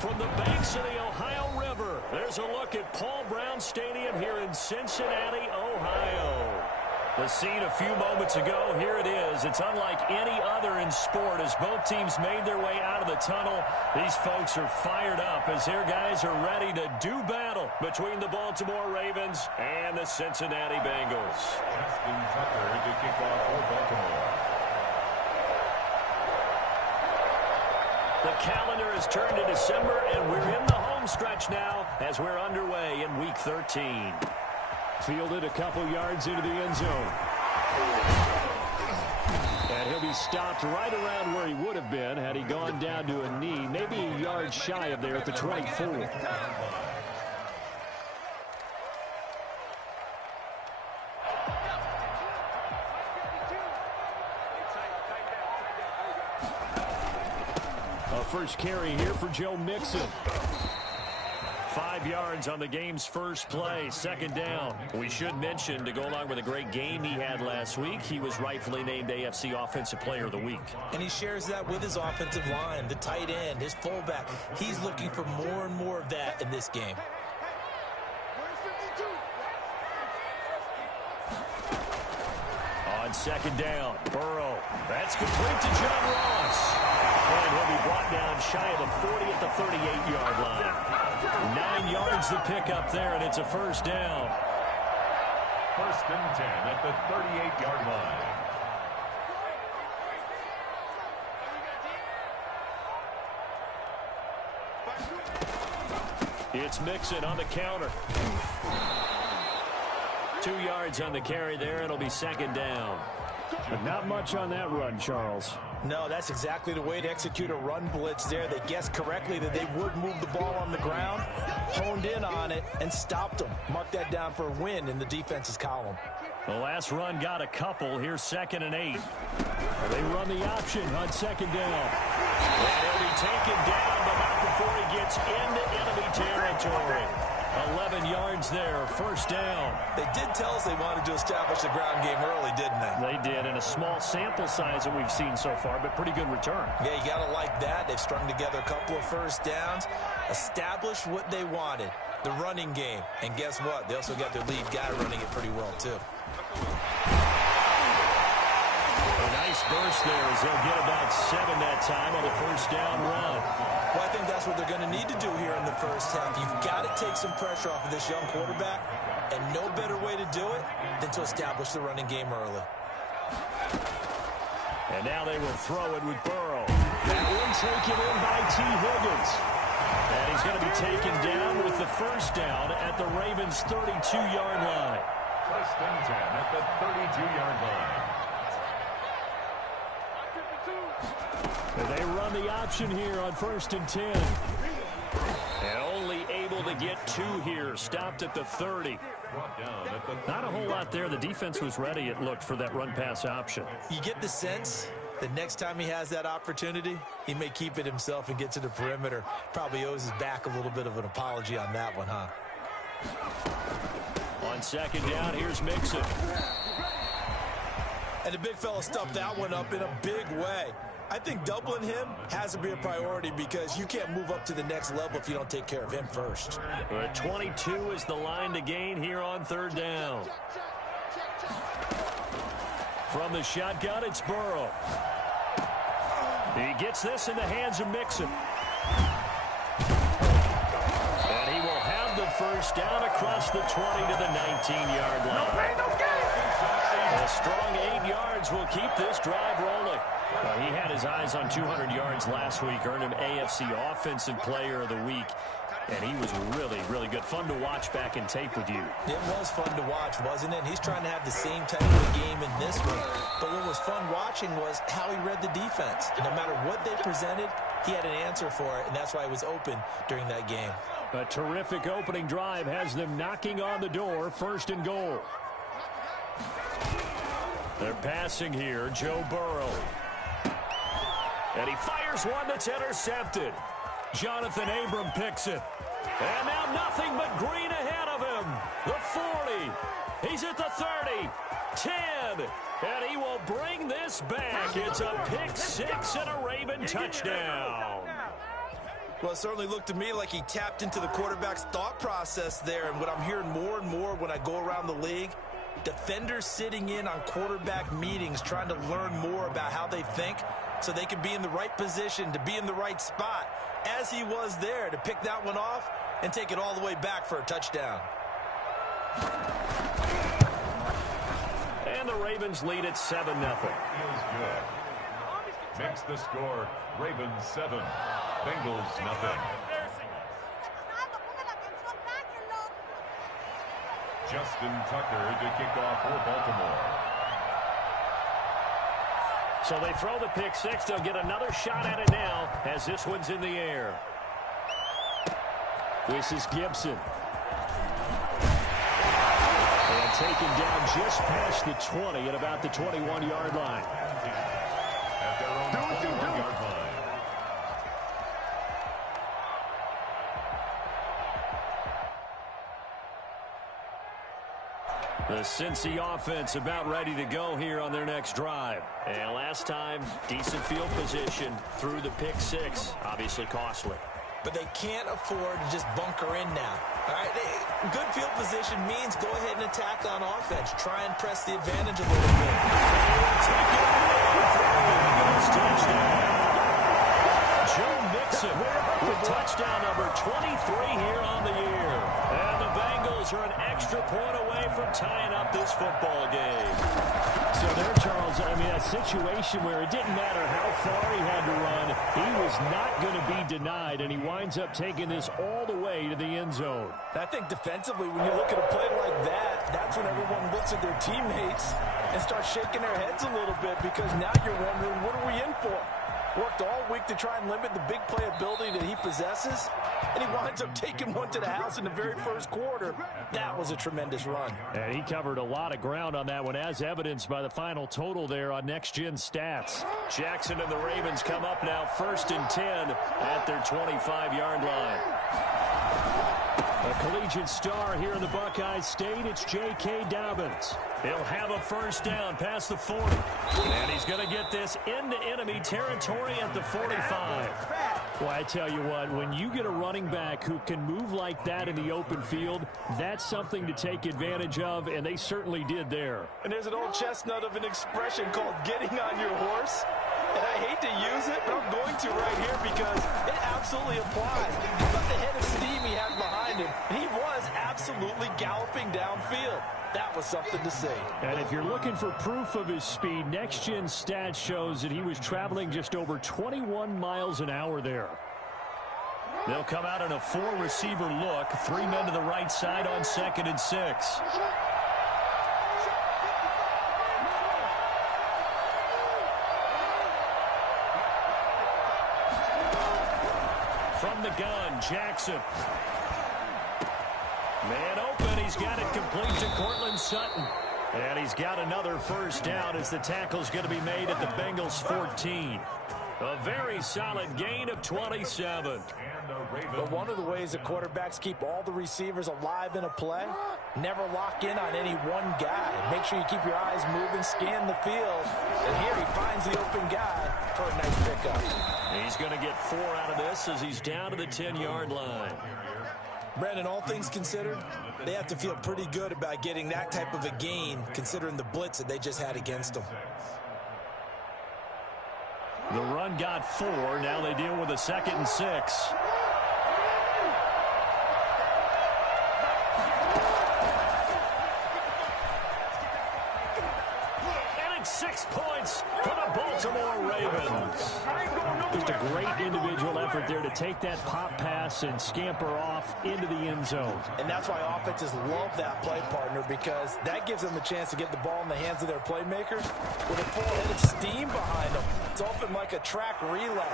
From the banks of the Ohio River, there's a look at Paul Brown Stadium here in Cincinnati, Ohio. The scene a few moments ago, here it is. It's unlike any other in sport as both teams made their way out of the tunnel. These folks are fired up as their guys are ready to do battle between the Baltimore Ravens and the Cincinnati Bengals. Justin Tucker to kick off for Baltimore. The calendar has turned to December, and we're in the home stretch now as we're underway in Week 13. Fielded a couple yards into the end zone. And he'll be stopped right around where he would have been had he gone down to a knee, maybe a yard shy of there at the 24. First carry here for Joe Mixon. 5 yards on the game's first play, second down. We should mention, to go along with a great game he had last week, he was rightfully named AFC Offensive Player of the Week. And he shares that with his offensive line, the tight end, his fullback. He's looking for more and more of that in this game. On second down, Burrow. That's complete to John Ross. And he'll be brought down shy of the 40 at the 38-yard line. 9 yards to pick up there, and it's a first down. First and 10 at the 38-yard line. It's Mixon on the counter. 2 yards on the carry there. It'll be second down. But not much on that run, Charles. No, that's exactly the way to execute a run blitz there. They guessed correctly that they would move the ball on the ground, honed in on it, and stopped them. Mark that down for a win in the defense's column. The last run got a couple. Here's 2nd and 8. They run the option on second down. And he'll be taken down, but not before he gets into enemy territory. 11 yards there, first down. They did tell us they wanted to establish the ground game early, didn't they? They did, in a small sample size that we've seen so far, but pretty good return. Yeah, you got to like that. They've strung together a couple of first downs, established what they wanted, the running game. And guess what? They also got their lead guy running it pretty well, too. A nice burst there as they'll get about 7 that time on the first down run. Well, I think that's what they're going to need to do here in the first half. You've got to take some pressure off of this young quarterback, and no better way to do it than to establish the running game early. And now they will throw it with Burrow. That one taken in by T. Higgins. And he's going to be taken down with the first down at the Ravens' 32-yard line. First and 10 at the 32-yard line. They run the option here on 1st and 10. And only able to get 2 here. Stopped at the 30. Not a whole lot there. The defense was ready, it looked, for that run-pass option. You get the sense that next time he has that opportunity, he may keep it himself and get to the perimeter. Probably owes his back a little bit of an apology on that one, huh? On second down, here's Mixon. And the big fella stuffed that one up in a big way. I think doubling him has to be a priority because you can't move up to the next level if you don't take care of him first. 22 is the line to gain here on 3rd down. From the shotgun, it's Burrow. He gets this in the hands of Mixon. And he will have the first down across the 20 to the 19-yard line. No pain, no gain. A strong 8 yards will keep this drive rolling. He had his eyes on 200 yards last week, earned him AFC Offensive Player of the Week, and he was really, really good. Fun to watch back in tape with you. It was fun to watch, wasn't it? He's trying to have the same type of game in this one, but what was fun watching was how he read the defense. No matter what they presented, he had an answer for it, and that's why he was open during that game. A terrific opening drive has them knocking on the door, 1st and goal. They're passing here, Joe Burrow. And he fires one that's intercepted. Jonathan Abram picks it. And now nothing but green ahead of him. The 40. He's at the 30. 10. And he will bring this back. It's a pick 6 and a Raven touchdown. Well, it certainly looked to me like he tapped into the quarterback's thought process there. And what I'm hearing more and more when I go around the league, defenders sitting in on quarterback meetings trying to learn more about how they think so they can be in the right position to be in the right spot, as he was there, to pick that one off and take it all the way back for a touchdown. And the Ravens lead at 7-0. Feels good. Makes the score Ravens 7, Bengals nothing. Justin Tucker to kick off for Baltimore. So they throw the pick six. They'll get another shot at it now as this one's in the air. This is Gibson. And taken down just past the 20 at about the 21-yard line. At their own 21-yard line. The Cincy offense about ready to go here on their next drive. And last time, decent field position through the pick six. Obviously costly. But they can't afford to just bunker in now. All right, good field position means go ahead and attack on offense. Try and press the advantage a little bit. Joe Mixon with touchdown number 23 here on the year. And the Bengals are an extra point away from tying up this football game. So there, Charles, I mean, a situation where it didn't matter how far he had to run, he was not going to be denied, and he winds up taking this all the way to the end zone. I think defensively, when you look at a play like that, that's when everyone looks at their teammates and starts shaking their heads a little bit, because now you're wondering, what are we in for? Worked all week to try and limit the big play ability that he possesses, and he winds up taking one to the house in the very first quarter. That was a tremendous run. And he covered a lot of ground on that one, as evidenced by the final total there on Next Gen Stats. Jackson and the Ravens come up now 1st and 10 at their 25-yard line. A collegiate star here in the Buckeye State, it's J.K. Dobbins. He'll have a first down past the 40. And he's going to get this into enemy territory at the 45. Well, I tell you what, when you get a running back who can move like that in the open field, that's something to take advantage of, and they certainly did there. And there's an old chestnut of an expression called getting on your horse. And I hate to use it, but I'm going to right here because it absolutely applies. Look at the head of steam he had behind him. He was absolutely galloping downfield. That was something to see. And if you're looking for proof of his speed, Next Gen Stats shows that he was traveling just over 21 miles an hour there. They'll come out in a 4-receiver look. 3 men to the right side on 2nd and 6. From the gun, Jackson. Man open, he's got it complete to Cortland Sutton. And he's got another first down as the tackle's going to be made at the Bengals 14. A very solid gain of 27. But one of the ways the quarterbacks keep all the receivers alive in a play, never lock in on any one guy. Make sure you keep your eyes moving, scan the field. And here he finds the open guy for a nice pickup. He's going to get 4 out of this as he's down to the 10-yard line. Brandon, all things considered, they have to feel pretty good about getting that type of a gain, considering the blitz that they just had against them. The run got 4. Now they deal with a 2nd and 6. And it's 6 points for the Baltimore Ravens. Just a great individual effort there to take that pop pass and scamper off into the end zone. And that's why offenses love that play partner, because that gives them a chance to get the ball in the hands of their playmaker with a full head of steam behind them. It's often like a track relay.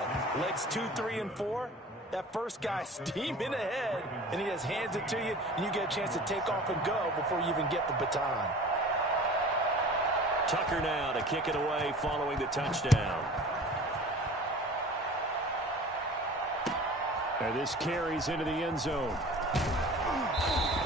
Legs 2, 3, and 4. That first guy steaming ahead, and he just hands it to you, and you get a chance to take off and go before you even get the baton. Tucker now to kick it away following the touchdown. And this carries into the end zone.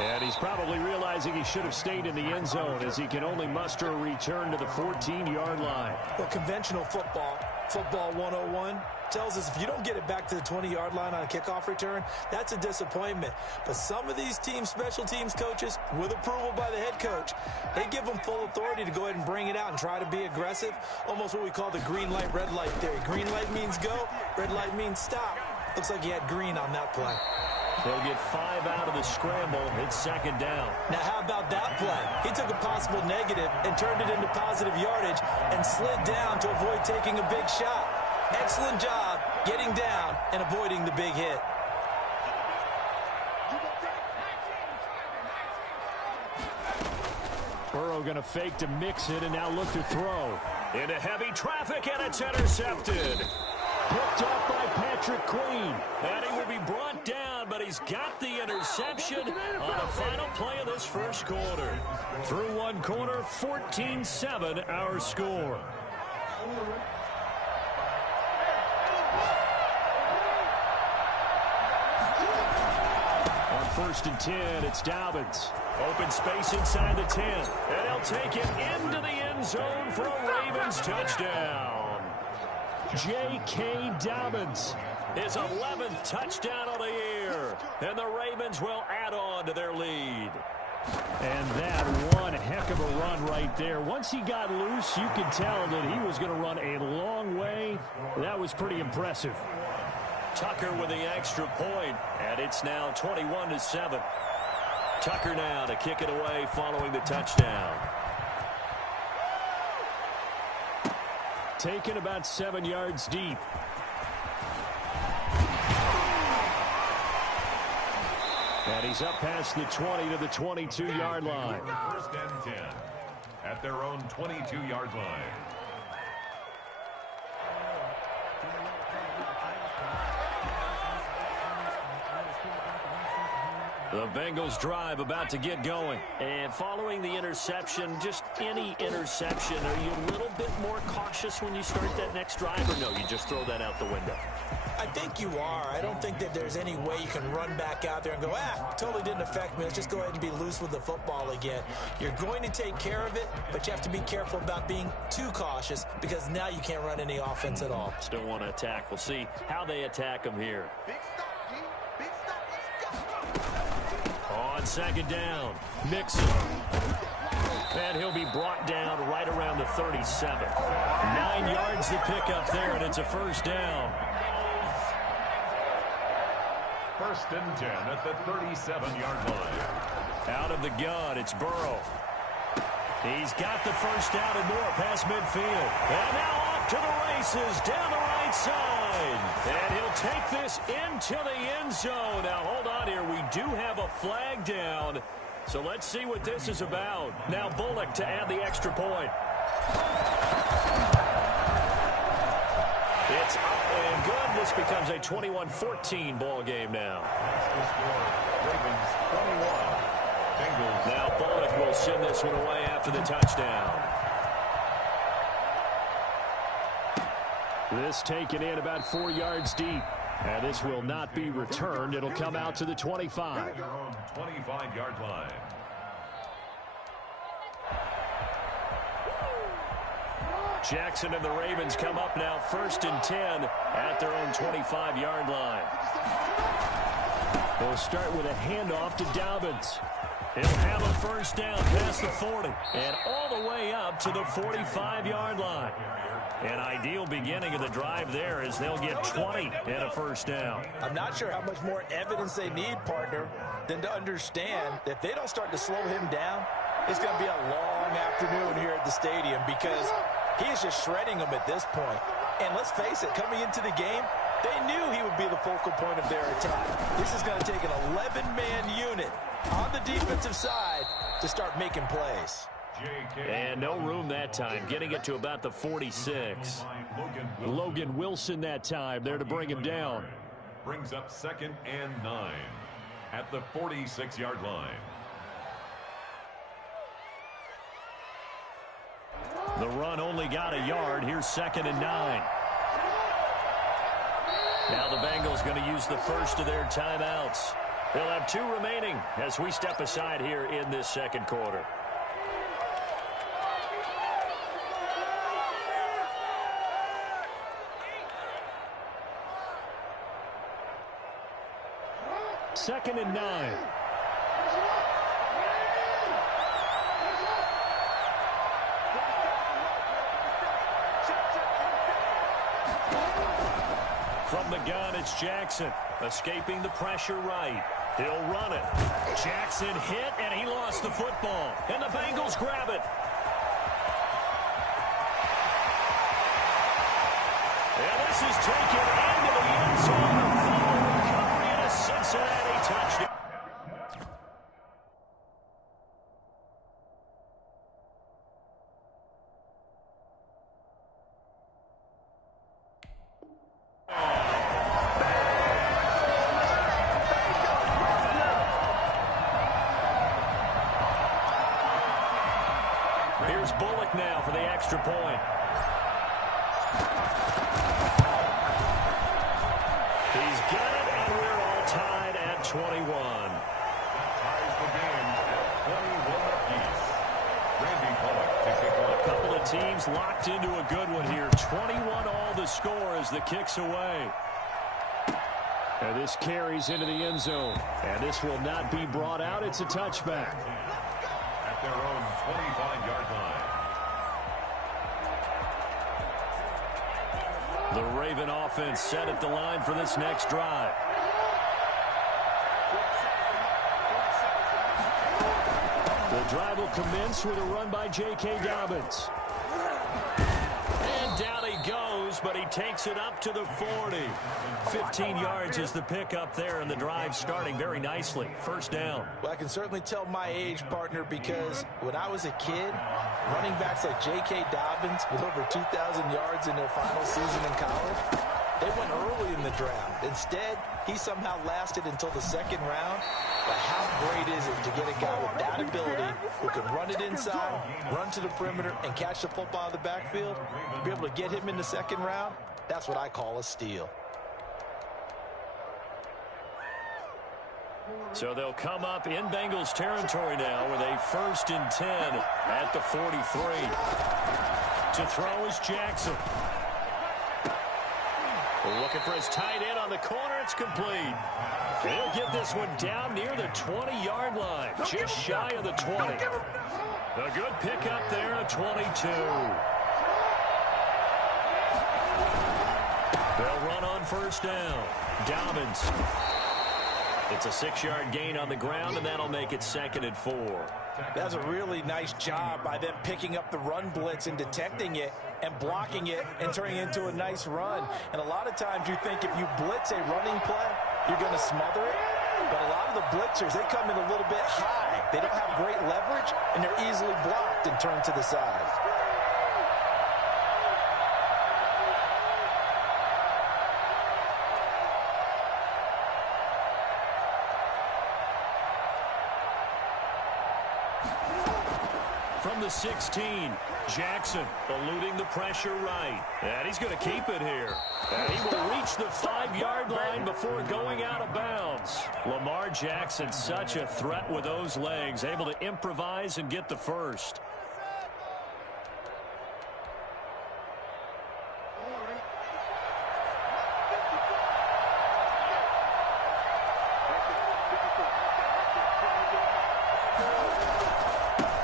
And he's probably realizing he should have stayed in the end zone as he can only muster a return to the 14-yard line. Well, conventional football, Football 101 tells us if you don't get it back to the 20-yard line on a kickoff return, that's a disappointment. But some of these special teams coaches, with approval by the head coach, they give them full authority to go ahead and bring it out and try to be aggressive, almost what we call the green light, red light theory. Green light means go, red light means stop. Looks like he had green on that play. They'll get 5 out of the scramble. It's second down. Now, how about that play? He took a possible negative and turned it into positive yardage and slid down to avoid taking a big shot. Excellent job getting down and avoiding the big hit. Burrow going to fake to mix it and now look to throw. Into heavy traffic, and it's intercepted. Picked up by Patrick Queen. And he will be brought down, but he's got the interception on the final play of this first quarter. Through one quarter, 14-7 our score. On 1st and 10, it's Dobbins. Open space inside the 10. And he'll take it into the end zone for a Ravens touchdown. J.K. Dobbins, his 11th touchdown of the year. And the Ravens will add on to their lead. And that one heck of a run right there. Once he got loose, you could tell that he was going to run a long way. That was pretty impressive. Tucker with the extra point, and it's now 21-7. Tucker now to kick it away following the touchdown. Taken about 7 yards deep. And he's up past the 20 to the 22-yard line. 1st and 10 at their own 22-yard line. The Bengals drive about to get going. And following the interception, just any interception, are you a little bit more cautious when you start that next drive, or no, you just throw that out the window? I think you are. I don't think that there's any way you can run back out there and go, totally didn't affect me. Let's just go ahead and be loose with the football again. You're going to take care of it, but you have to be careful about being too cautious because now you can't run any offense at all. Still want to attack. We'll see how they attack them here. On 2nd down, Mixon. And he'll be brought down right around the 37. 9 yards to pick up there, and it's a 1st down. 1st and 10 at the 37-yard line. Out of the gun, it's Burrow. He's got the 1st down and more past midfield. And now off to the races down the right side. And he'll take this into the end zone. Now, hold on here. We do have a flag down. So let's see what this is about. Now Bullock to add the extra point. It's up and good. This becomes a 21-14 ball game now. Ravens 21. Bengals. Now Bullock will send this one away after the touchdown. This taken in about 4 yards deep. And this will not be returned. It'll come out to the 25. Their own 25-yard line. Jackson and the Ravens come up now 1st and 10 at their own 25-yard line. They'll start with a handoff to Dobbins. He'll have a 1st down past the 40 and all the way up to the 45-yard line. An ideal beginning of the drive there as they'll get 20 and a 1st down. I'm not sure how much more evidence they need, partner, than to understand that if they don't start to slow him down, it's going to be a long afternoon here at the stadium because he is just shredding them at this point. And let's face it, coming into the game, they knew he would be the focal point of their attack. This is going to take an 11-man unit on the defensive side to start making plays. And no room that time, getting it to about the 46. Logan Wilson that time there to bring him down. Brings up 2nd and 9 at the 46-yard line. The run only got a yard. Here's 2nd and 9. Now the Bengals going to use the first of their timeouts. They'll have 2 remaining as we step aside here in this second quarter. 2nd and 9. From the gun, it's Jackson. Escaping the pressure right. He'll run it. Jackson hit, and he lost the football. And the Bengals grab it. And this is taken into the end zone. The full recovery and a Cincinnati touchdown. Here's Bullock now for the extra point. He's got it, and we're all tied at 21. That ties the game at 21 apiece. Randy Bullock to kick off. A couple of teams locked into a good one here. 21 all the score as the kick's away. And this carries into the end zone. And this will not be brought out. It's a touchback. At their own 25-yard line. The Raven offense set at the line for this next drive. The drive will commence with a run by J.K. Dobbins. And down he goes, but he takes it up to the 40. 15 yards is the pickup there, and the drive starting very nicely. First down. Well, I can certainly tell my age, partner, because when I was a kid, running backs like J.K. Dobbins with over 2,000 yards in their final season in college, they went early in the draft. Instead, he somehow lasted until the second round. But how great is it to get a guy with that ability who can run it inside, run to the perimeter, and catch the football in the backfield? To be able to get him in the second round, that's what I call a steal. So they'll come up in Bengals territory now with a 1st and 10 at the 43. To throw is Jackson. Looking for his tight end on the corner. It's complete. He'll get this one down near the 20-yard line, just shy of the 20. A good pickup there at 22. They'll run on first down. Dobbins. It's a 6-yard gain on the ground, and that'll make it 2nd and 4. That's a really nice job by them picking up the run blitz and detecting it and blocking it and turning it into a nice run. And a lot of times you think if you blitz a running play, you're going to smother it. But a lot of the blitzers, they come in a little bit high. They don't have great leverage, and they're easily blocked and turned to the side. From the 16, Jackson eluding the pressure right. And he's going to keep it here. And he will reach the 5-yard line before going out of bounds. Lamar Jackson, such a threat with those legs, able to improvise and get the first.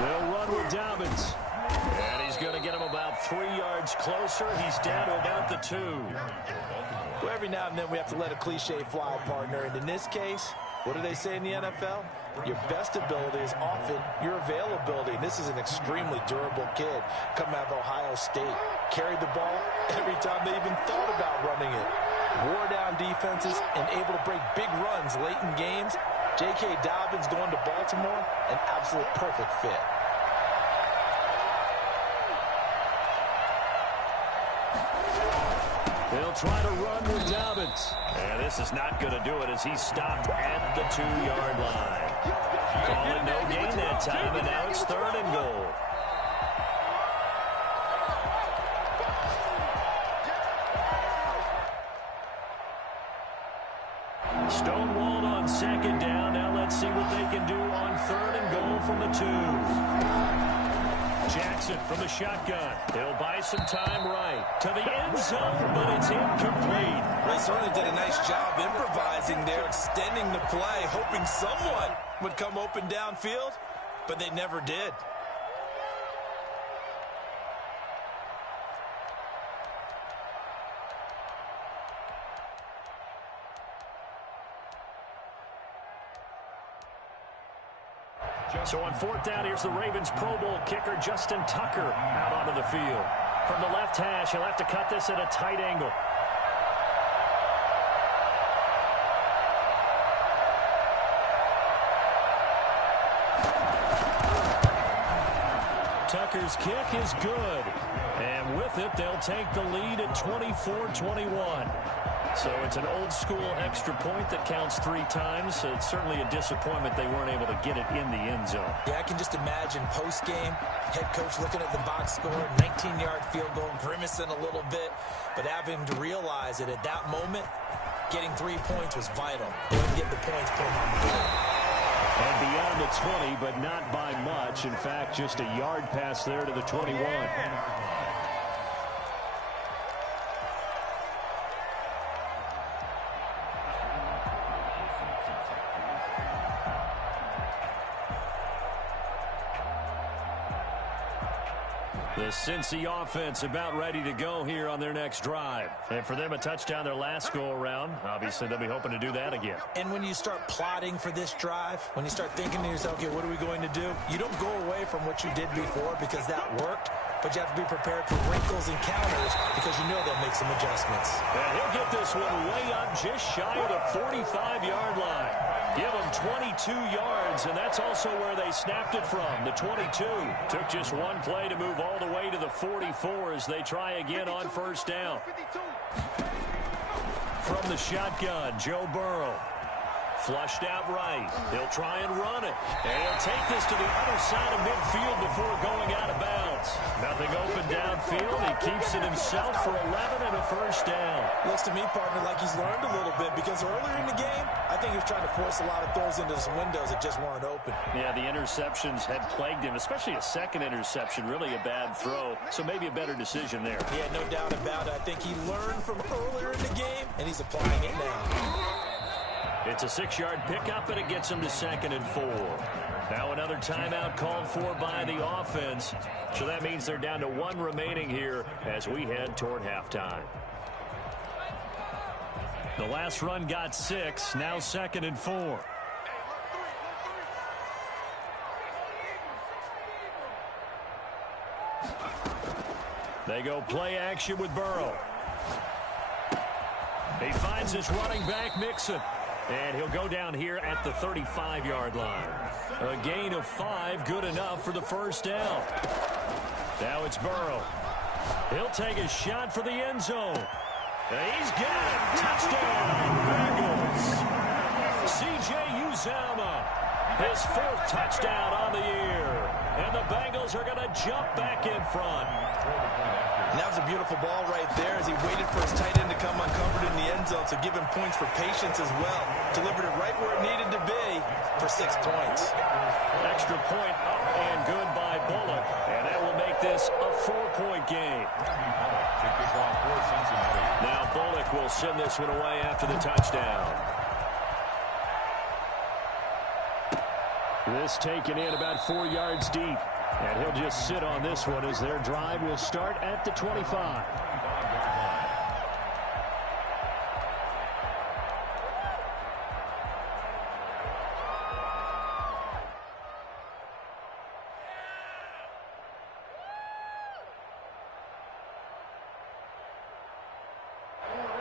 They'll run with Dobbins. And he's going to get him about 3 yards closer. He's down to about the 2. Well, every now and then we have to let a cliche fly, partner. And in this case, what do they say in the NFL? Your best ability is often your availability. And this is an extremely durable kid coming out of Ohio State. Carried the ball every time they even thought about running it. Wore down defenses and able to break big runs late in games. J.K. Dobbins going to Baltimore, an absolute perfect fit. They'll try to run with Dobbins. And this is not going to do it as he's stopped at the 2-yard line. Call it no gain that time, and now it's 3rd and goal. Stonewalled on 2nd down. Now let's see what they can do on 3rd and goal from the 2. Jackson from the shotgun. He'll buy some time right to the end zone, but it's incomplete. They certainly did a nice job improvising there, extending the play, hoping someone would come open downfield, but they never did. So on fourth down, here's the Ravens Pro Bowl kicker, Justin Tucker, out onto the field. From the left hash, he'll have to cut this at a tight angle. Tucker's kick is good. And with it, they'll take the lead at 24-21. So it's an old-school extra point that counts 3 times. So it's certainly a disappointment they weren't able to get it in the end zone. Yeah, I can just imagine post-game, head coach looking at the box score, 19-yard field goal, grimacing a little bit, but having to realize that at that moment, getting 3 points was vital. They would get the points, put them on the board. And beyond the 20, but not by much. In fact, just a yard pass there to the 21. The Cincy offense about ready to go here on their next drive. And for them, a touchdown their last go-around. Obviously, they'll be hoping to do that again. And when you start plotting for this drive, when you start thinking to yourself, okay, what are we going to do? You don't go away from what you did before because that worked, but you have to be prepared for wrinkles and counters because you know they'll make some adjustments. And he'll get this one way up just shy of the 45-yard line. Give them 22 yards, and that's also where they snapped it from, the 22. Took just one play to move all the way to the 44 as they try again on first down. From the shotgun, Joe Burrow. Flushed out right. He'll try and run it. And he'll take this to the other side of midfield before going out of bounds. Nothing open downfield. He keeps it himself for 11 and a first down. Looks to me, partner, like he's learned a little bit because earlier in the game, I think he was trying to force a lot of throws into some windows that just weren't open. Yeah, the interceptions had plagued him, especially a second interception, really a bad throw. So maybe a better decision there. Yeah, no doubt about it. I think he learned from earlier in the game, and he's applying it now. It's a 6-yard pickup, and it gets him to 2nd and 4. Now another timeout called for by the offense. So that means they're down to 1 remaining here as we head toward halftime. The last run got 6, now 2nd and 4. They go play action with Burrow. He finds his running back, Mixon. And he'll go down here at the 35-yard line. A gain of 5, good enough for the first down. Now it's Burrow. He'll take a shot for the end zone. And he's got it. Touchdown, Bengals. C.J. Uzomah, his 4th touchdown on the year. And the Bengals are going to jump back in front. And that was a beautiful ball right there as he waited for his tight end to come uncovered in the end zone, so give him points for patience as well. Delivered it right where it needed to be for 6 points. Extra point up and good by Bullock. And that will make this a 4-point game. Now Bullock will send this one away after the touchdown. This taken in about 4 yards deep. And he'll just sit on this one as their drive will start at the 25.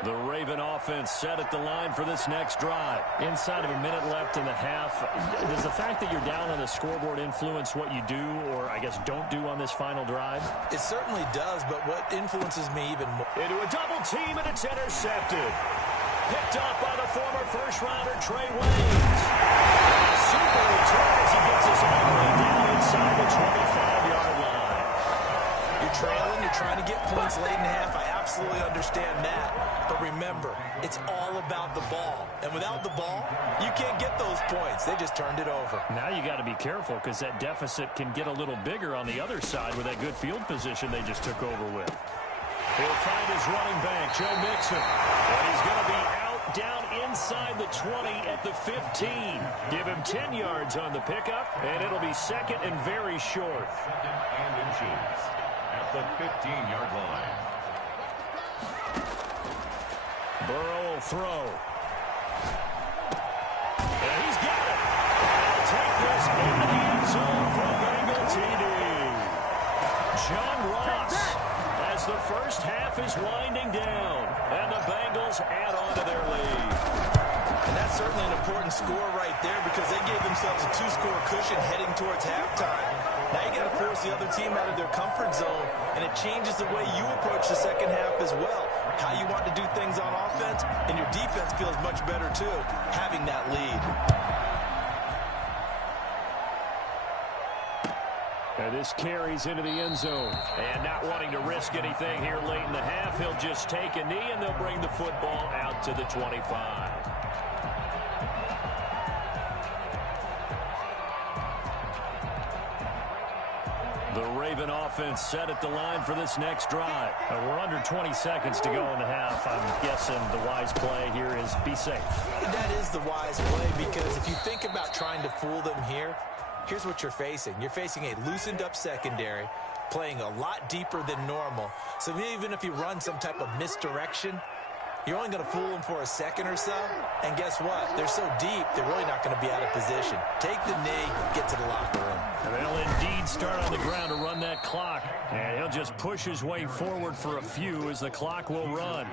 The Raven offense set at the line for this next drive. Inside of a minute left in the half. Does the fact that you're down on the scoreboard influence what you do or, I guess, don't do on this final drive? It certainly does, but what influences me even more... Into a double team, and it's intercepted. Picked off by the former first-rounder Trey Waynes. Super return as he gets us all the way down inside the 25-yard line. You're trailing, you're trying to get points late in the half. I absolutely understand that. But remember, It's all about the ball. And without the ball, you can't get those points. They just turned it over. Now you got to be careful because that deficit can get a little bigger on the other side with that good field position they just took over with. He'll find his running back, Joe Mixon. And he's going to be out down inside the 20 at the 15. Give him 10 yards on the pickup, and it'll be second and very short. Second and inches at the 15-yard line. Burrow will throw. And he's got it. And he'll take this into the end zone for a Bengal TD. John Ross, as the first half is winding down, and the Bengals add on to their lead. And that's certainly an important score right there because they gave themselves a 2-score cushion heading towards halftime. Now you got to force the other team out of their comfort zone, and it changes the way you approach the second half as well. How you want to do things on offense, and your defense feels much better too, having that lead. And this carries into the end zone. And not wanting to risk anything here late in the half, he'll just take a knee, and they'll bring the football out to the 25. The Raven offense set at the line for this next drive. We're under 20 seconds to go in the half. I'm guessing the wise play here is be safe. That is the wise play because if you think about trying to fool them here, here's what you're facing. You're facing a loosened up secondary, playing a lot deeper than normal. So even if you run some type of misdirection, you're only going to fool them for a second or so. And guess what? They're so deep, they're really not going to be out of position. Take the knee, get to the locker room. And they'll indeed start on the ground to run that clock. And he'll just push his way forward for a few as the clock will run.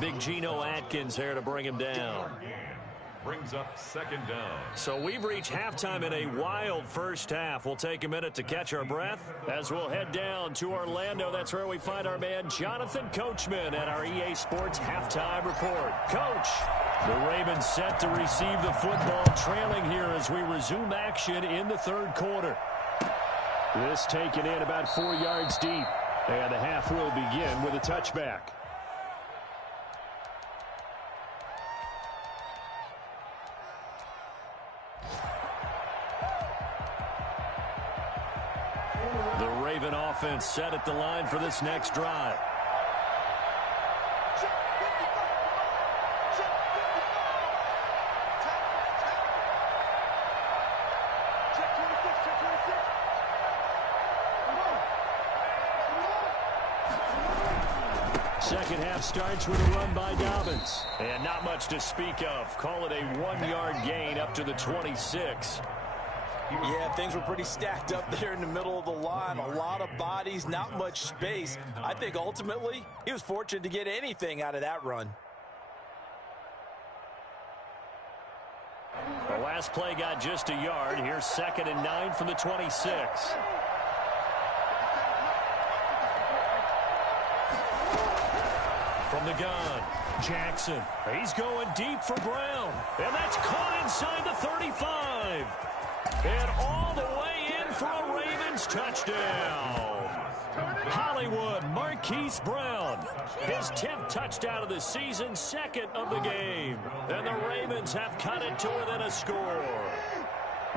Big Geno Atkins there to bring him down. Brings up second down. So we've reached halftime in a wild first half. We'll take a minute to catch our breath as we'll head down to Orlando. That's where we find our man Jonathan Coachman at our EA Sports Halftime Report. Coach, the Ravens set to receive the football, trailing here as we resume action in the third quarter. This taken in about 4 yards deep, and the half will begin with a touchback. The Raven offense set at the line for this next drive. Second half starts with a run by Dobbins. And not much to speak of. Call it a 1-yard gain up to the 26. Yeah, things were pretty stacked up there in the middle of the line. A lot of bodies, not much space. I think ultimately he was fortunate to get anything out of that run. The last play got just a yard. Here's 2nd and 9 from the 26. From the gun, Jackson. He's going deep for Brown. And that's caught inside the 35. And all the way in for a Ravens touchdown. Hollywood, Marquise Brown. His 10th touchdown of the season, 2nd of the game. And the Ravens have cut it to within a score.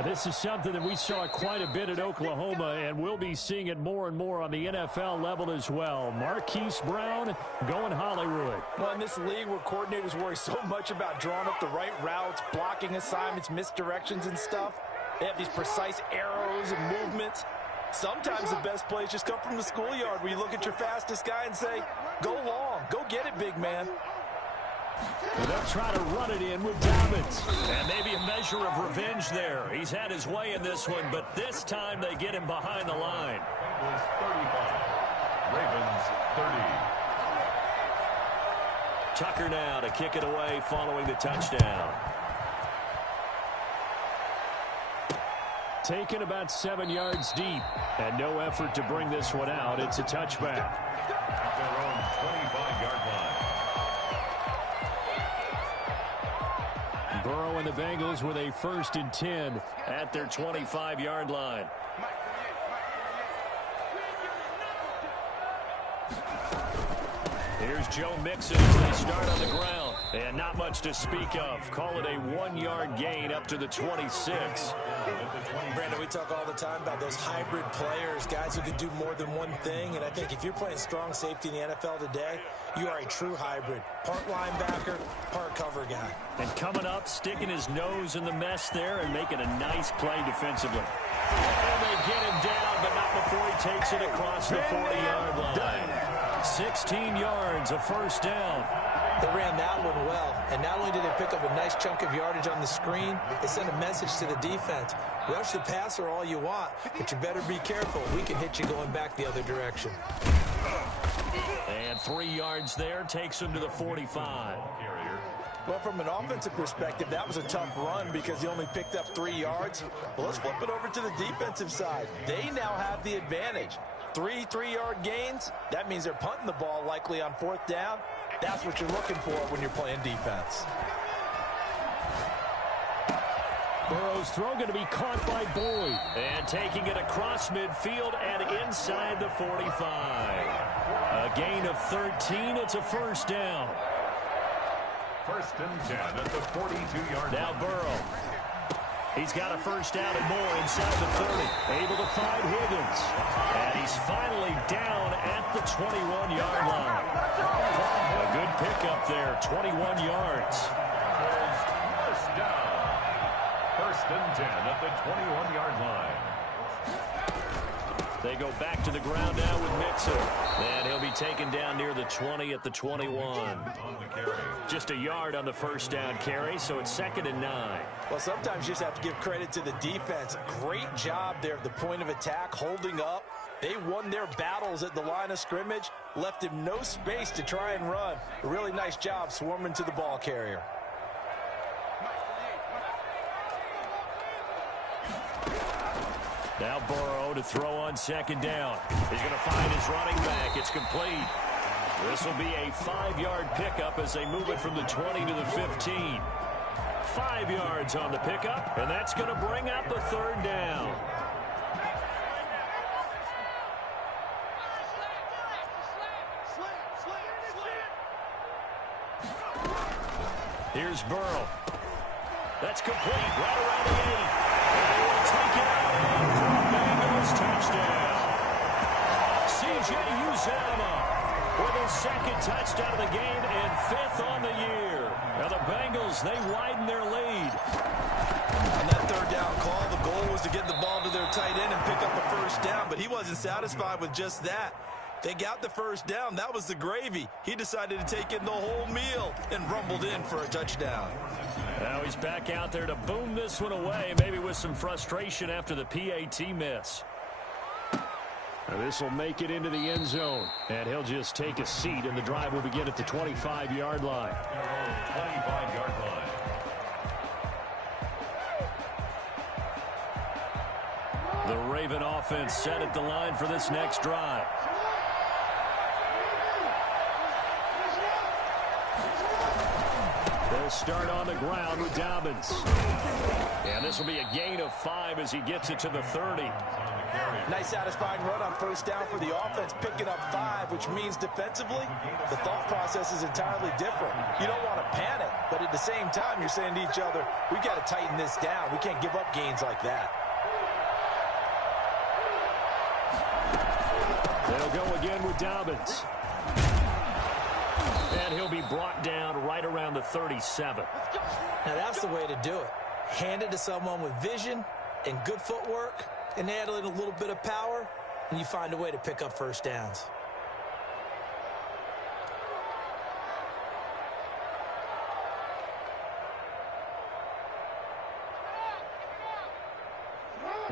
This is something that we saw quite a bit at Oklahoma, and we'll be seeing it more and more on the NFL level as well. Marquise Brown going Hollywood. Well, in this league where coordinators worry so much about drawing up the right routes, blocking assignments, misdirections and stuff, they have these precise arrows and movements. Sometimes the best plays just come from the schoolyard where you look at your fastest guy and say, go long, go get it, big man. And they'll try to run it in with Dobbins. And maybe a measure of revenge there. He's had his way in this one, but this time they get him behind the line. Bengals 35, Ravens 30. Tucker now to kick it away following the touchdown. Taken about 7 yards deep. And no effort to bring this one out. It's a touchback. At their own 25-yard line. Burrow and the Bengals with a 1st and 10 at their 25-yard line. Here's Joe Mixon as they start on the ground. And not much to speak of. Call it a 1-yard gain up to the 26. Brandon, we talk all the time about those hybrid players, guys who can do more than one thing. And I think if you're playing strong safety in the NFL today, you are a true hybrid. Part linebacker, part cover guy. And coming up, sticking his nose in the mess there and making a nice play defensively. And they get him down, but not before he takes it across the 40-yard line. 16 yards, a first down. They ran that one well, and not only did they pick up a nice chunk of yardage on the screen, they sent a message to the defense. Rush the passer all you want, but you better be careful. We can hit you going back the other direction. And 3 yards there takes him to the 45. Well, from an offensive perspective, that was a tough run because he only picked up 3 yards. Well, let's flip it over to the defensive side. They now have the advantage. 3 3-yard gains, that means they're punting the ball likely on 4th down. That's what you're looking for when you're playing defense. Burrow's throw going to be caught by Boyd. And taking it across midfield and inside the 45. A gain of 13. It's a first down. 1st and 10 at the 42-yard line. Now Burrow. He's got a first down and more inside the 30. Able to find Higgins. And he's finally down at the 21-yard line. A good pickup there, 21 yards. First down. 1st and 10 at the 21-yard line. They go back to the ground now with Mixon. And he'll be taken down near the 20 at the 21. Just a yard on the first down carry, so it's 2nd and 9. Well, sometimes you just have to give credit to the defense. Great job there at the point of attack, holding up. They won their battles at the line of scrimmage, left him no space to try and run. A really nice job swarming to the ball carrier. Now Burrow to throw on 2nd down. He's going to find his running back. It's complete. This will be a 5-yard pickup as they move it from the 20 to the 15. 5 yards on the pickup, and that's going to bring up the 3rd down. Here's Burrow. That's complete right around the 8. And they will take it out for a Bengals touchdown. C.J. Uzomah with his 2nd touchdown of the game and 5th on the year. Now the Bengals, they widen their lead. On that 3rd down call, the goal was to get the ball to their tight end and pick up a first down, but he wasn't satisfied with just that. They got the first down. That was the gravy. He decided to take in the whole meal and rumbled in for a touchdown. Now he's back out there to boom this one away, maybe with some frustration after the PAT miss. Now this will make it into the end zone, and he'll just take a seat, and the drive will begin at the 25-yard line. 25-yard line. The Raven offense set at the line for this next drive. They'll start on the ground with Dobbins. And this will be a gain of 5 as he gets it to the 30. Nice satisfying run on first down for the offense, picking up 5, which means defensively, the thought process is entirely different. You don't want to panic, but at the same time, you're saying to each other, we've got to tighten this down. We can't give up gains like that. They'll go again with Dobbins. And he'll be brought down right around the 37. Now that's the way to do it. Hand it to someone with vision and good footwork, and add in a little bit of power, and you find a way to pick up first downs.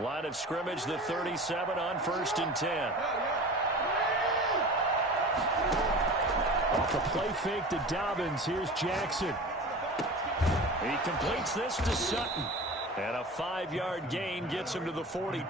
Line of scrimmage, the 37 on 1st and 10. Off the play fake to Dobbins. Here's Jackson. He completes this to Sutton. And a 5-yard gain gets him to the 42.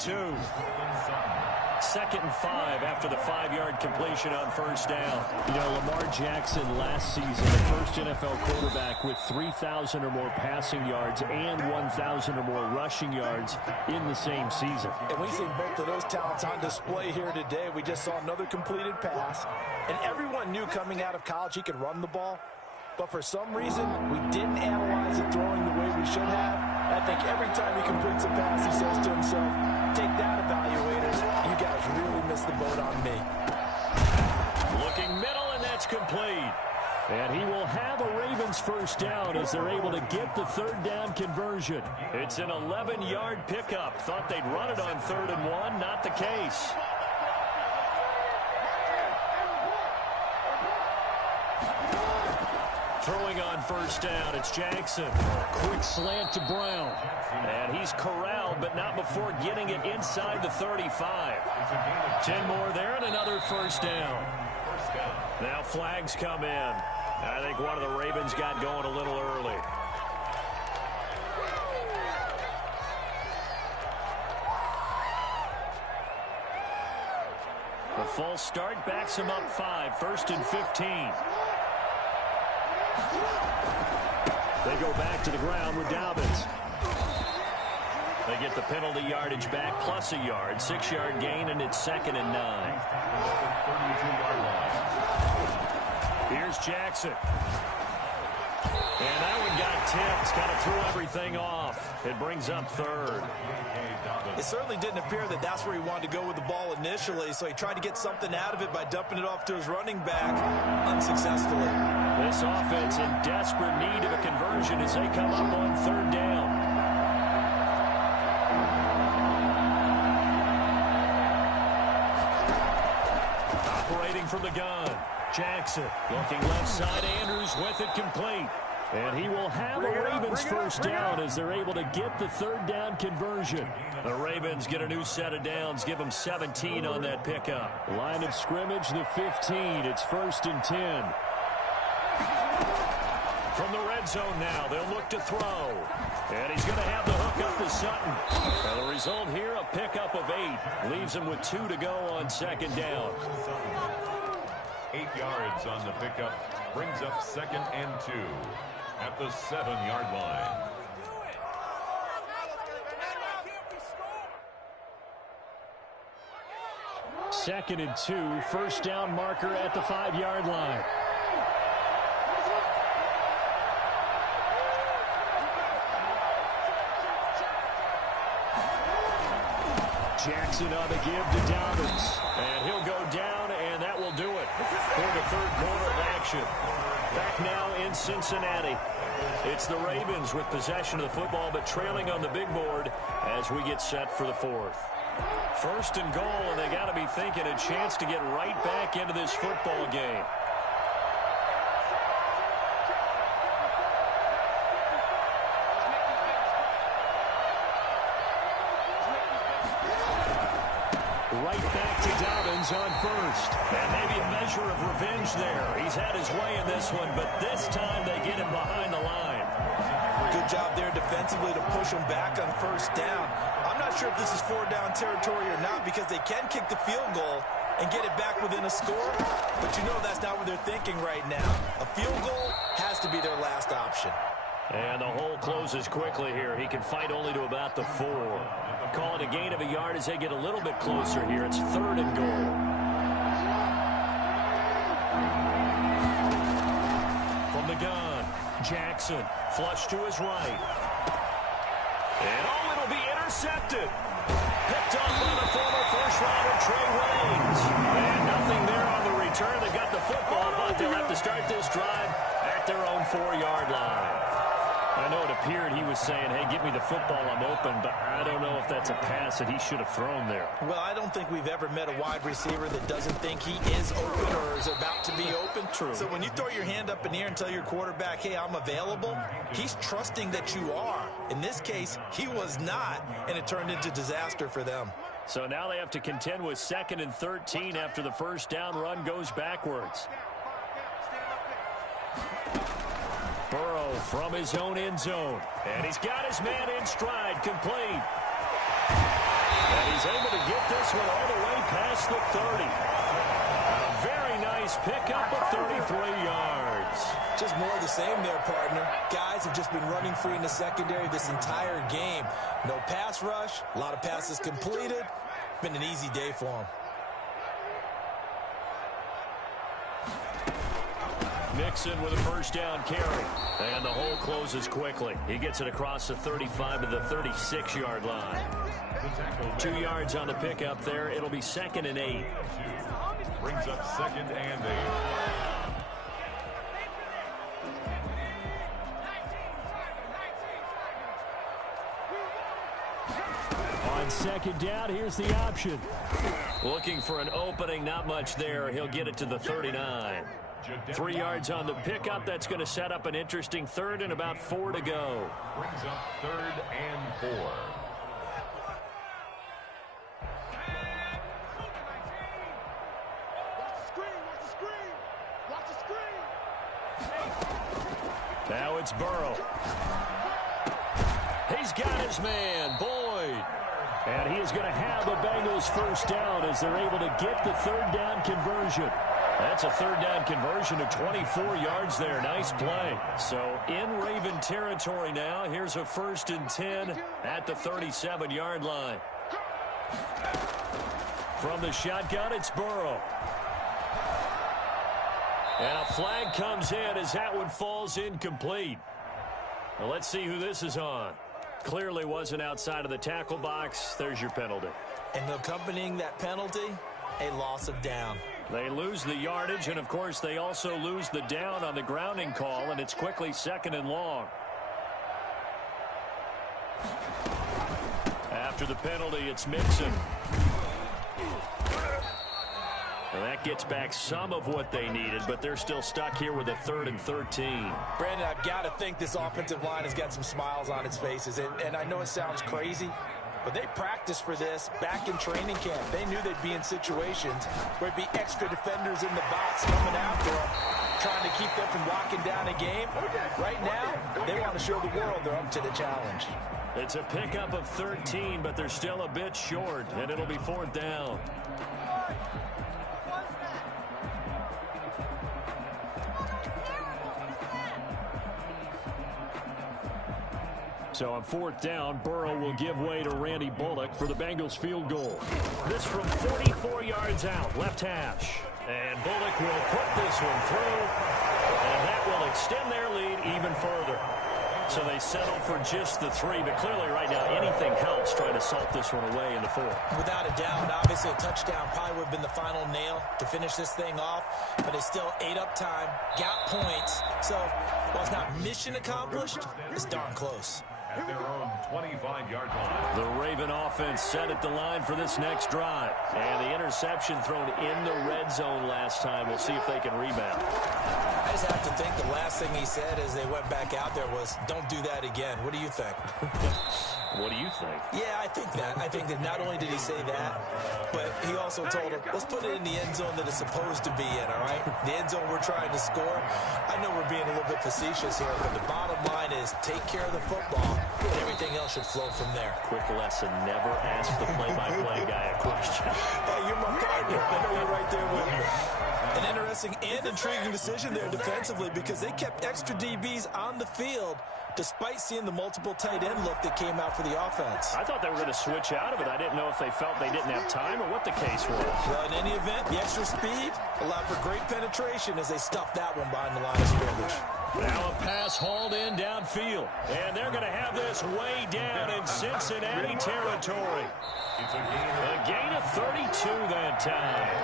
2nd and 5 after the 5-yard completion on first down. You know, Lamar Jackson last season, the first NFL quarterback with 3,000 or more passing yards and 1,000 or more rushing yards in the same season. And we've seen both of those talents on display here today. We just saw another completed pass. And everyone knew coming out of college he could run the ball. but for some reason, we didn't analyze it throwing the way we should have. I think every time he completes a pass, he says to himself, take that, evaluators. You guys really missed the boat on me. Looking middle, and that's complete. And he will have a Ravens first down as they're able to get the third down conversion. It's an 11-yard pickup. Thought they'd run it on 3rd and 1. Not the case. Throwing on first down, it's Jackson. Quick slant to Brown. And he's corralled, but not before getting it inside the 35. 10 more there and another first down. Now flags come in. I think one of the Ravens got going a little early. The false start backs him up 5, 1st and 15. They go back to the ground with Dobbins. They get the penalty yardage back plus a yard. 6-yard gain, and it's 2nd and 9. Here's Jackson. And that one got tipped. Kind of threw everything off. It brings up 3rd. It certainly didn't appear that that's where he wanted to go with the ball initially, so he tried to get something out of it by dumping it off to his running back unsuccessfully. This offense in desperate need of a conversion as they come up on 3rd down. Operating from the gun. Jackson looking left side. Andrews with it complete. And he will have a Ravens first down as they're able to get the 3rd down conversion. The Ravens get a new set of downs, give them 17 on that pickup. Line of scrimmage, the 15. It's 1st and 10. From the red zone now, they'll look to throw. And he's going to have the hook up to Sutton. And the result here, a pickup of 8. Leaves him with 2 to go on 2nd down. 8 yards on the pickup. Brings up 2nd and 2. At the 7-yard line. Second and 2, first down marker at the 5-yard line. Jackson on the give to Dobbins. And he'll go down, and that will do it for the 3rd quarter of action. Back now in Cincinnati. It's the Ravens with possession of the football, but trailing on the big board as we get set for the 4th. 1st and goal, and they got to be thinking a chance to get right back into this football game. Right back to Dobbins on 1st. And maybe a measure of revenge there. He's had his way in this one, but this time they get him behind the line. Good job there defensively to push him back on 1st down. I'm not sure if this is 4-down territory or not because they can kick the field goal and get it back within a score. But you know that's not what they're thinking right now. A field goal has to be their last option. And the hole closes quickly here. He can fight only to about the 4. Call it a gain of a yard as they get a little bit closer here. It's 3rd and goal. From the gun, Jackson, flush to his right. And it'll be intercepted. Picked off by the former first-rounder Trey Waynes. And nothing there on the return. They got the football, but they'll have to start this drive at their own 4-yard line. I know it appeared he was saying, hey, give me the football, I'm open, but I don't know if that's a pass that he should have thrown there. Well, I don't think we've ever met a wide receiver that doesn't think he is open or is about to be open. True. So when you throw your hand up in the air and tell your quarterback, hey, I'm available, he's trusting that you are. In this case, he was not, and it turned into disaster for them. So now they have to contend with 2nd and 13 after the first down run goes backwards. Burrow from his own end zone. And he's got his man in stride, complete. And he's able to get this one all the way past the 30. A very nice pickup of 33 yards. Just more of the same there, partner. Guys have just been running free in the secondary this entire game. No pass rush, a lot of passes completed. Been an easy day for them. Mixon with a first down carry. And the hole closes quickly. He gets it across the 35 to the 36-yard line. 2 yards on the pickup there. It'll be 2nd and 8. Brings up 2nd and 8. On 2nd down, here's the option. Looking for an opening, not much there. He'll get it to the 39. 3 yards on the pickup. That's going to set up an interesting 3rd and about 4 to go. Brings up 3rd and 4. Now it's Burrow. He's got his man, Boyd. And he is going to have the Bengals first down as they're able to get the 3rd down conversion. That's a 3rd down conversion of 24 yards there. Nice play. So in Raven territory now. Here's a 1st and 10 at the 37-yard line. From the shotgun, it's Burrow. And a flag comes in as that one falls incomplete. Well, let's see who this is on. Clearly wasn't outside of the tackle box. There's your penalty. And accompanying that penalty, a loss of down. They lose the yardage, and, of course, they also lose the down on the grounding call, and it's quickly 2nd and long. After the penalty, it's Mixon. And that gets back some of what they needed, but they're still stuck here with a 3rd and 13. Brandon, I've got to think this offensive line has got some smiles on its faces. And I know it sounds crazy, but they practiced for this back in training camp. They knew they'd be in situations where it'd be extra defenders in the box coming after them, trying to keep them from locking down a game. Right now, they want to show the world they're up to the challenge. It's a pickup of 13, but they're still a bit short, and it'll be 4th down. So on 4th down, Burrow will give way to Randy Bullock for the Bengals field goal. This from 44 yards out, left hash. And Bullock will put this one through, and that will extend their lead even further. So they settle for just the 3, but clearly right now anything helps trying to salt this one away in the 4th. Without a doubt, obviously a touchdown probably would have been the final nail to finish this thing off, but it's still ate up time, got points. So while it's not mission accomplished, it's darn close. At their own 25-yard line. The Raven offense set at the line for this next drive. And the interception thrown in the red zone last time. We'll see if they can rebound. I just have to think the last thing he said as they went back out there was, don't do that again. What do you think? What do you think? Yeah, I think that. I think that not only did he say that, but he also told him, let's put it in the end zone that it's supposed to be in, all right? The end zone we're trying to score. I know we're being a little bit facetious here, but the bottom line is take care of the football, and everything else should flow from there. Quick lesson, never ask the play-by-play guy a question. Hey, you're my partner. I know you're right there with me. An interesting and intriguing decision there defensively because they kept extra DBs on the field despite seeing the multiple tight end look that came out for the offense. I thought they were going to switch out of it. I didn't know if they felt they didn't have time or what the case was. Well, in any event, the extra speed allowed for great penetration as they stuffed that one behind the line of scrimmage. Now a pass hauled in downfield. And they're going to have this way down in Cincinnati territory. It's a gain of 32 that time.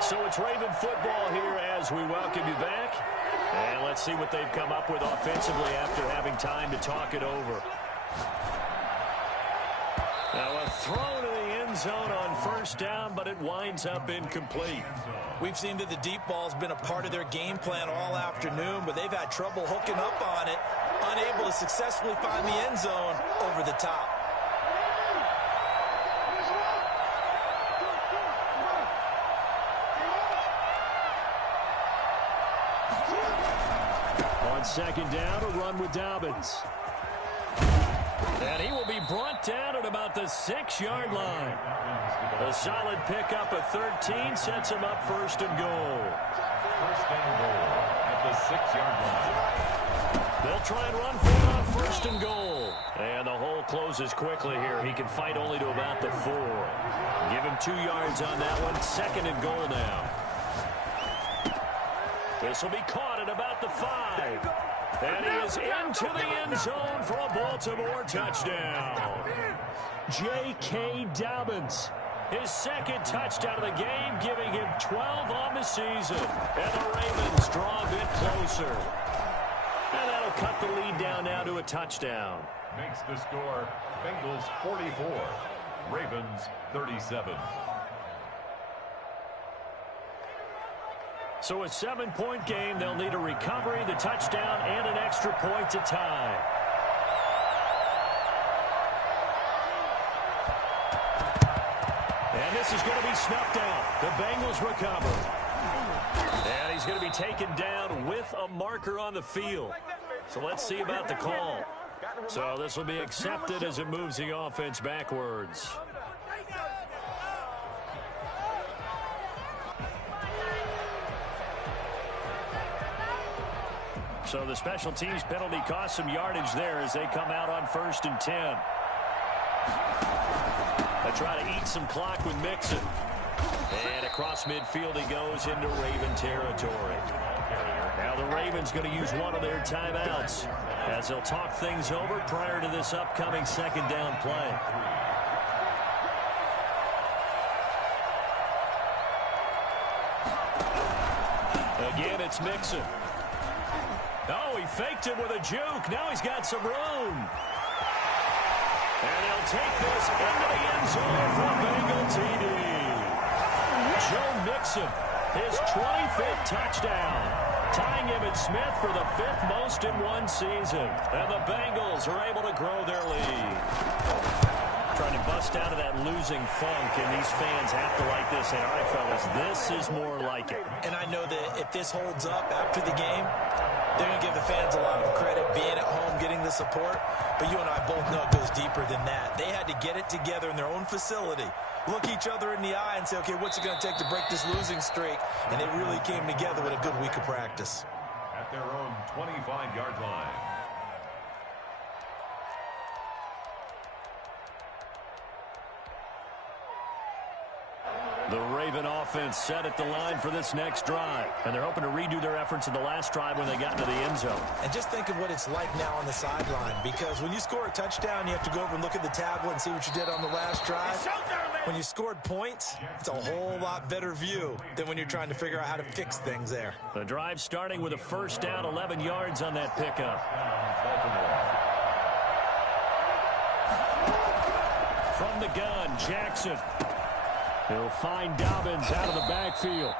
So it's Raven football here as we welcome you back. And let's see what they've come up with offensively after having time to talk it over. Now a throw to the end zone on first down, but it winds up incomplete. We've seen that the deep ball's been a part of their game plan all afternoon, but they've had trouble hooking up on it, unable to successfully find the end zone over the top. On 2nd down, a run with Dobbins. And he will be brought down at about the 6-yard line. A solid pickup of 13 sets him up 1st and goal. 1st and goal at the 6-yard line. They'll try and run for it on 1st and goal. And the hole closes quickly here. He can fight only to about the 4. Give him 2 yards on that one. 2nd and goal now. This will be caught at about the 5. And he is into the end zone for a Baltimore touchdown. J.K. Dobbins, his second touchdown of the game, giving him 12 on the season. And the Ravens draw a bit closer. And that'll cut the lead down now to a touchdown. Makes the score Bengals 44, Ravens 37. So a 7-point game. They'll need a recovery, the touchdown, and an extra point to tie. And this is going to be snuffed out. The Bengals recover. And he's going to be taken down with a marker on the field. So let's see about the call. So this will be accepted as it moves the offense backwards. So the special teams penalty cost some yardage there as they come out on 1st and 10. They try to eat some clock with Mixon. And across midfield he goes into Raven territory. Now the Ravens going to use one of their timeouts as they'll talk things over prior to this upcoming second down play. Again, it's Mixon. Oh, he faked it with a juke. Now he's got some room. And he'll take this into the end zone for a Bengal TD. Joe Mixon, his 25th touchdown, tying Emmitt Smith for the 5th most in one season. And the Bengals are able to grow their lead. Trying to bust out of that losing funk, and these fans have to like this. And all right, fellas, this is more like it. And I know that if this holds up after the game, they're going to give the fans a lot of credit being at home, getting the support. But you and I both know it goes deeper than that. They had to get it together in their own facility, look each other in the eye and say, okay, what's it going to take to break this losing streak? And they really came together with a good week of practice. At their own 25-yard line. The Raven offense set at the line for this next drive. And they're hoping to redo their efforts in the last drive when they got into the end zone. And just think of what it's like now on the sideline. Because when you score a touchdown, you have to go over and look at the tablet and see what you did on the last drive. When you scored points, it's a whole lot better view than when you're trying to figure out how to fix things there. The drive starting with a first down, 11 yards on that pickup. From the gun, Jackson. He'll find Dobbins out of the backfield.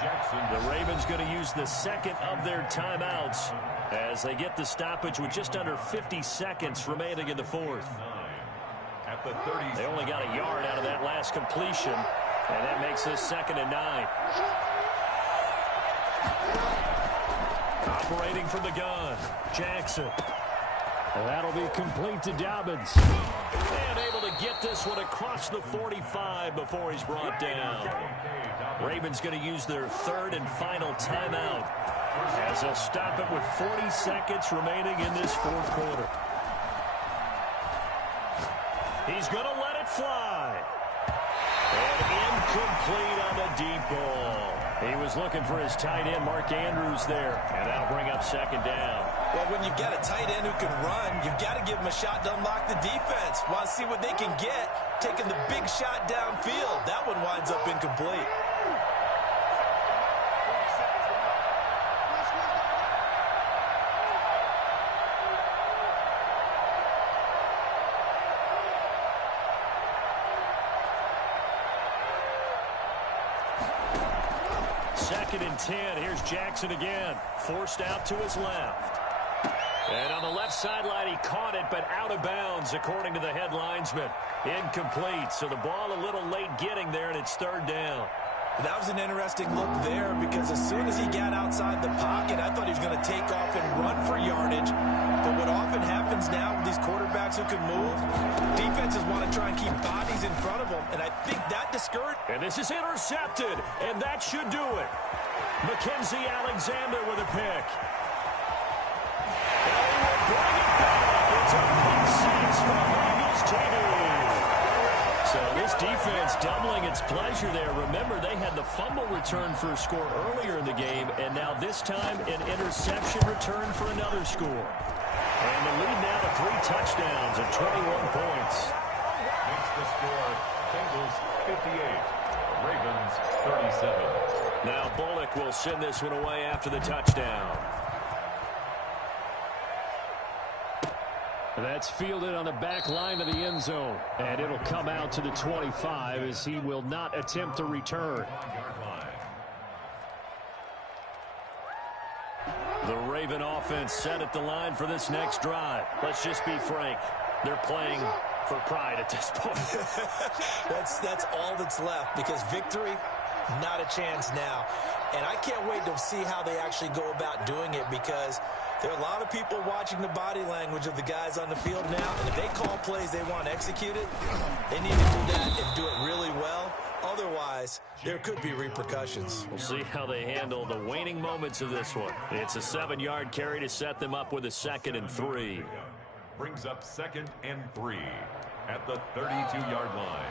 Jackson. The Ravens going to use the second of their timeouts as they get the stoppage with just under 50 seconds remaining in the fourth. At the 30. They only got a yard out of that last completion, and that makes this 2nd and 9. Operating from the gun, Jackson. That'll be complete to Dobbins. And able to get this one across the 45 before he's brought down. Ravens going to use their 3rd and final timeout as they'll stop it with 40 seconds remaining in this 4th quarter. He's going to let it fly. And incomplete on the deep ball. He was looking for his tight end, Mark Andrews, there. And that'll bring up 2nd down. Well, when you've got a tight end who can run, you've got to give him a shot to unlock the defense. Want to see what they can get, taking the big shot downfield. That one winds up incomplete. Second and 10. Here's Jackson again. Forced out to his left. And on the left sideline, he caught it, but out of bounds, according to the head linesman. Incomplete. So the ball a little late getting there, and it's 3rd down. That was an interesting look there because as soon as he got outside the pocket, I thought he was going to take off and run for yardage. But what often happens now with these quarterbacks who can move, defenses want to try and keep bodies in front of them, and I think that discouraged. And this is intercepted, and that should do it. Mackenzie Alexander with a pick. And he will bring it back. It's a pick 6 for Bengals TV. So this defense doubling its pleasure there. Remember, they had the fumble return for a score earlier in the game, and now this time an interception return for another score. And the lead now to 3 touchdowns and 21 points. Makes the score Bengals 58, Ravens 37. Now Bullock will send this one away after the touchdown. That's fielded on the back line of the end zone. And it'll come out to the 25 as he will not attempt to return. The Raven offense set at the line for this next drive. Let's just be frank. They're playing for pride at this point. That's all that's left, because victory, not a chance now. And I can't wait to see how they actually go about doing it, because there are a lot of people watching the body language of the guys on the field now, and if they call plays they want executed, they need to do that and do it really well. Otherwise, there could be repercussions. We'll see how they handle the waning moments of this one. It's a 7-yard carry to set them up with a 2nd and 3. Brings up 2nd and 3 at the 32-yard line.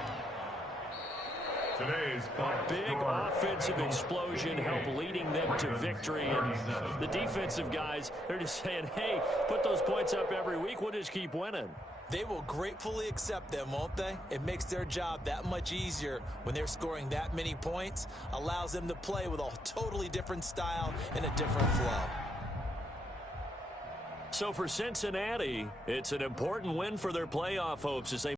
Today's a big offensive explosion helped leading them to victory. And the defensive guys, they're just saying, hey, put those points up every week. We'll just keep winning. They will gratefully accept them, won't they? It makes their job that much easier when they're scoring that many points. Allows them to play with a totally different style and a different flow. So for Cincinnati, it's an important win for their playoff hopes as they